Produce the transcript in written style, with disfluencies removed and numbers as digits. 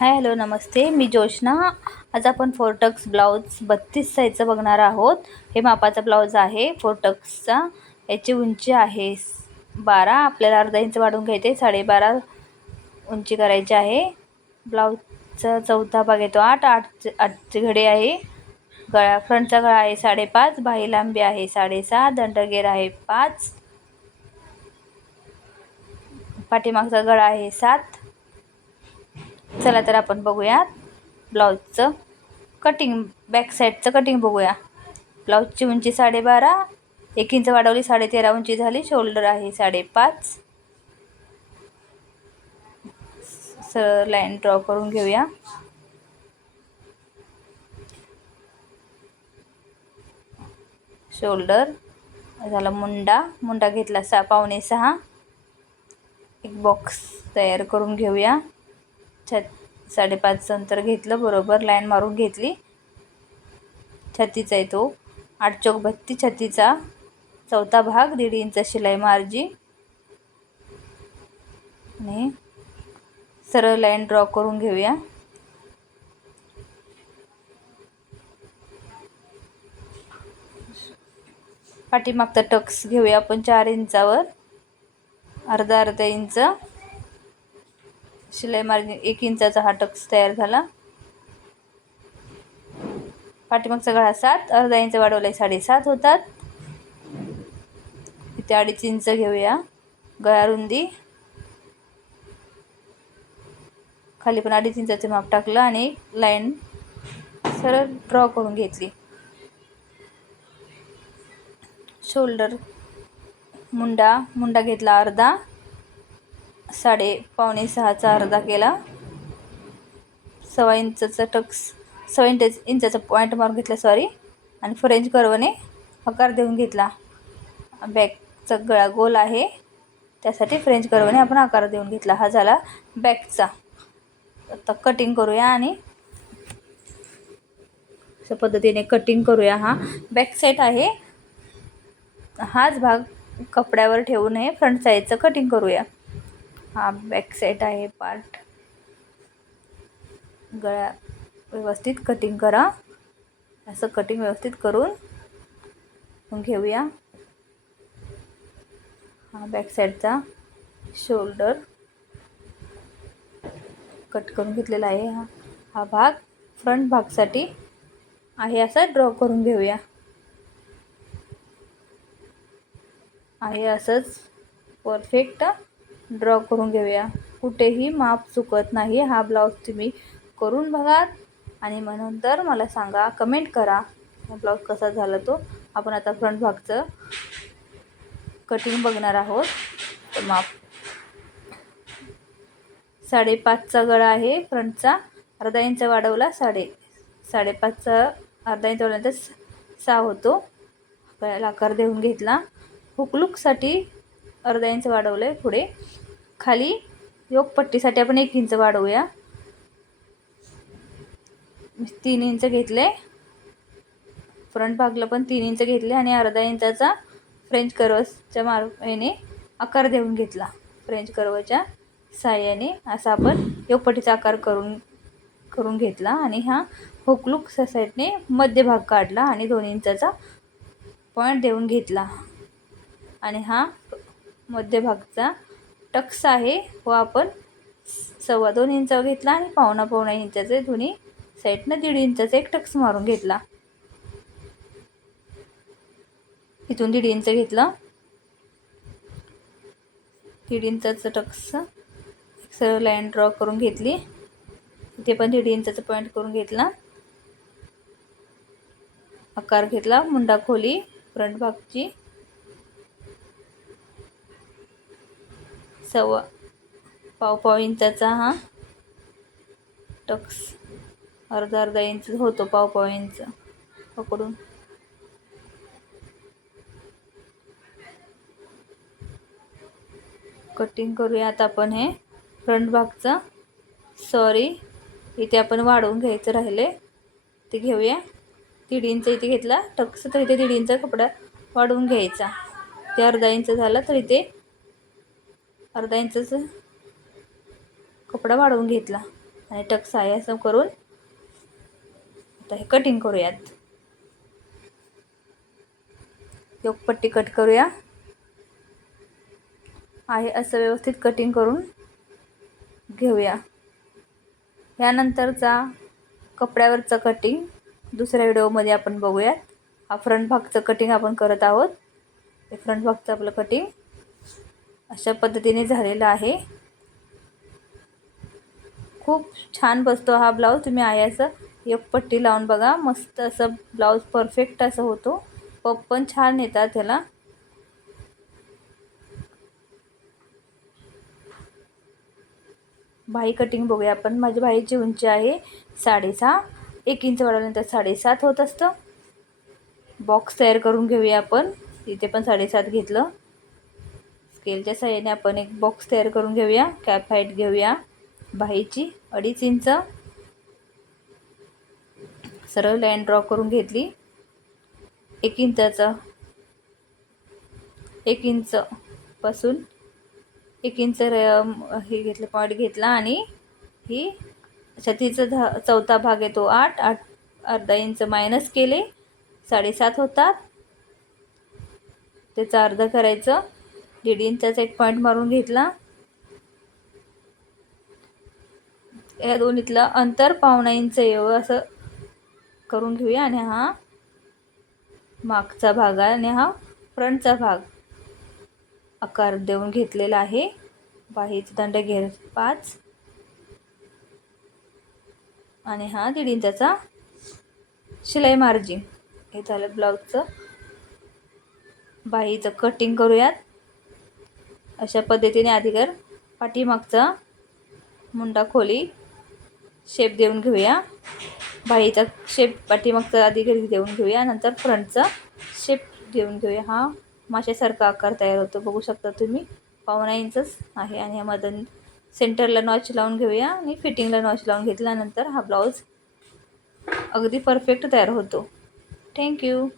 Hi hello नमस्ते, मी जोशना. आज आपण फोरटक्स blouse 32 साईजचं बघणार आहोत. हे मापाचा ब्लाऊज आहे फोरटक्सचा. याची उंची आहे 12. आपल्याला अर्धा इंच वाढवून घ्यायचे, 12.5 उंची करायची आहे. ब्लाऊजचा चौथा भाग येतो 8ची घडी आहे. गळा फ्रंटचा गळा आहे 5.5, बाही लांबी आहे 6.5, दंडगेर आहे 5, पाठीमागचा गळा आहे 7. चला तर आपण बघूया ब्लाऊजचं कटिंग. बॅक साईडचं कटिंग बघूया. ब्लाऊजची उंची 12.5, 1 इंच वाढवली 13.5 उंची झाली. शोल्डर आहे 5.5. सरळ लाईन ड्रॉ करून घेऊया. शोल्डर झाला. मुंडा घेतला 6.25. एक बॉक्स तयार करून घेऊया. 5.5 अंतर घेतलं, बरोबर लाईन मारून घेतली. छातीचा आहे तो 8 चौक 32. छातीचा चौथा भाग 1.5 इंच शिलाई मार्जी आणि सरळ लाईन ड्रॉ करून घेऊया. पाठीमागचा टक्स घेऊया आपण 4 इंचावर. अर्धा इंच शिलाई मार्जिन, 1 इंचाचा हा टक्स तयार झाला. पाठीमागचा गळा 7, अर्धा इंच वाढवलाय 7.5 होतात. इथे 2.5 इंच घेऊया गळा रुंदी. खाली पण 2.5 इंचाचे माप टाकलं आणि लाईन सरळ ड्रॉ करून घेतली. शोल्डर मुंडा घेतला अर्धा, 5.25चा अर्धा केला. 6 इंचचा टक्स, 6 इंचाचा पॉईंट मारून घेतला आणि फ्रेंच कर्वने आकार देऊन घेतला. बॅकचा गळा गोल आहे, त्यासाठी फ्रेंच कर्वने आपण आकार देऊन घेतला. हा झाला बॅकचा. आता कटिंग करूया आणि अशा पद्धतीने कटिंग करूया. हा बॅक साईड आहे. हाच भाग कपड्यावर ठेवू नये, फ्रंट साईडचं कटिंग करूया. हा बॅक साईड आहे पार्ट. गळा व्यवस्थित कटिंग करा. असं कटिंग व्यवस्थित करून घेऊया. हा बॅक साईडचा शोल्डर कट करून घेतलेला आहे. हा भाग फ्रंट भागसाठी आहे असा ड्रॉ करून घेऊया. आहे असंच परफेक्ट ड्रॉ करून घेऊया. कुठेही माप चुकत नाही. हा ब्लाऊज तुम्ही करून बघा आणि मग नंतर मला सांगा, कमेंट करा हा ब्लाऊज कसा झाला तो. आपण आता फ्रंट भागचं कटिंग बघणार आहोत. तर माप 5.5चा गळा आहे फ्रंटचा. अर्धा इंच वाढवला 5.5चा अर्धा इंच वाढवल्यानंतर 6 होतो. गळ्याला आकार देऊन घेतला. हुकलूकसाठी अर्धा इंच वाढवलंय. पुढे खाली योगपट्टीसाठी आपण 1 इंच वाढवूया. 3 इंच घेतले. फ्रंट भागला पण 3 इंच घेतले आणि अर्धा इंचाचा फ्रेंच कर्वच्या याने आकार देऊन घेतला. फ्रेंच कर्वच्या साह्याने असा आपण योगपट्टीचा आकार करून घेतला आणि हा हुकलूक साईडने मध्यभाग काढला आणि 2 इंचाचा पॉईंट देऊन घेतला. आणि हा मध्यभागचा टक्स आहे व आपण 2.25 इंच घेतला आणि पावणा इंचाचे दोन्ही साईडनं 1.5 इंचाचा एक टक्स मारून घेतला. इथून 1.5 इंच घेतलं. 1.5 इंचाचं टक्स सरळ लाईन ड्रॉ करून घेतली. इथे पण 1.5 इंचाचा पॉईंट करून घेतला. आकार घेतला. मुंडा खोली फ्रंट भागची 1.25 इंचाचा हा टक्स अर्धा इंच होतो. 1.25 इंच पकडून कटिंग करूया. आता आपण हे फ्रंट भागचा इथे आपण वाढवून घ्यायचं राहिले ते घेऊया. 1.5 इंच इथे घेतला टक्स, तर इथे 1.5 इंच कपडा वाढवून घ्यायचा. ते अर्धा इंच झाला तर इथे अर्धा इंचाचा कपडा वाढवून घेतला. आणि टक्स आहे असं करून आता हे कटिंग करूयात. योकपट्टी कट करूया. आहे असं व्यवस्थित कटिंग करून घेऊया. यानंतरचा कपड्यावरचं कटिंग दुसऱ्या व्हिडिओमध्ये आपण बघूयात. हा फ्रंट भागचं कटिंग आपण करत आहोत. हे फ्रंट भागचं आपलं कटिंग अशा पद्धतीने झालेलं आहे. खूप छान बसतो हा ब्लाऊज. तुम्ही आहे असं एक पट्टी लावून बघा, मस्त असं ब्लाऊज परफेक्ट असं होतो. पप पण छान येतात त्याला. बाही कटिंग बघूया आपण. माझी बाहीची उंची आहे 6.5. 1 इंच वाढवल्यानंतर 7.5 होत असतं. बॉक्स तयार करून घेऊया आपण. इथे पण 7.5 घेतलं. स्केलच्या साहाय्याने आपण एक बॉक्स तयार करून घेऊया. कॅप हाईट घेऊया बाहीची 2.5 इंच. सरळ लाईन ड्रॉ करून घेतली. 1 इंचाचा 1 इंच पासून 1 इंच हे घेतलं, पॉईंट घेतला आणि ही छतीचा चौथा भाग आहे तो 8 अर्धा इंच मायनस केले. 7.5 होतात. त्याचा अर्धा करायचं. 1.5 इंचाचा एक पॉईंट मारून घेतला. या दोन्हीतलं अंतर 1.25 इंच एवढं असं करून घेऊया. आणि हा मागचा भाग आहे आणि हा फ्रंटचा भाग आकार देऊन घेतलेला आहे. बाहीचा दंड घेर 5 आणि हा 1.5 इंचाचा शिलाई मार्जिन. हे झालं ब्लाऊजचं. बाहीचं कटिंग करूयात. अशा पद्धतीने आधीगर पाठीमागचा मुंडा खोली शेप देऊन घेऊया. बाहीचा शेप पाठीमागचा आधीगर देऊन घेऊया. नंतर फ्रंटचा शेप देऊन घेऊया. हा माशासारखा आकार तयार होतो, बघू शकता तुम्ही. 1.25 इंचच आहे. आणि ह्यामधून सेंटरला नॉच लावून घेऊया आणि फिटिंगला नॉच लावून घेतल्यानंतर हा ब्लाऊज अगदी परफेक्ट तयार होतो. थँक्यू.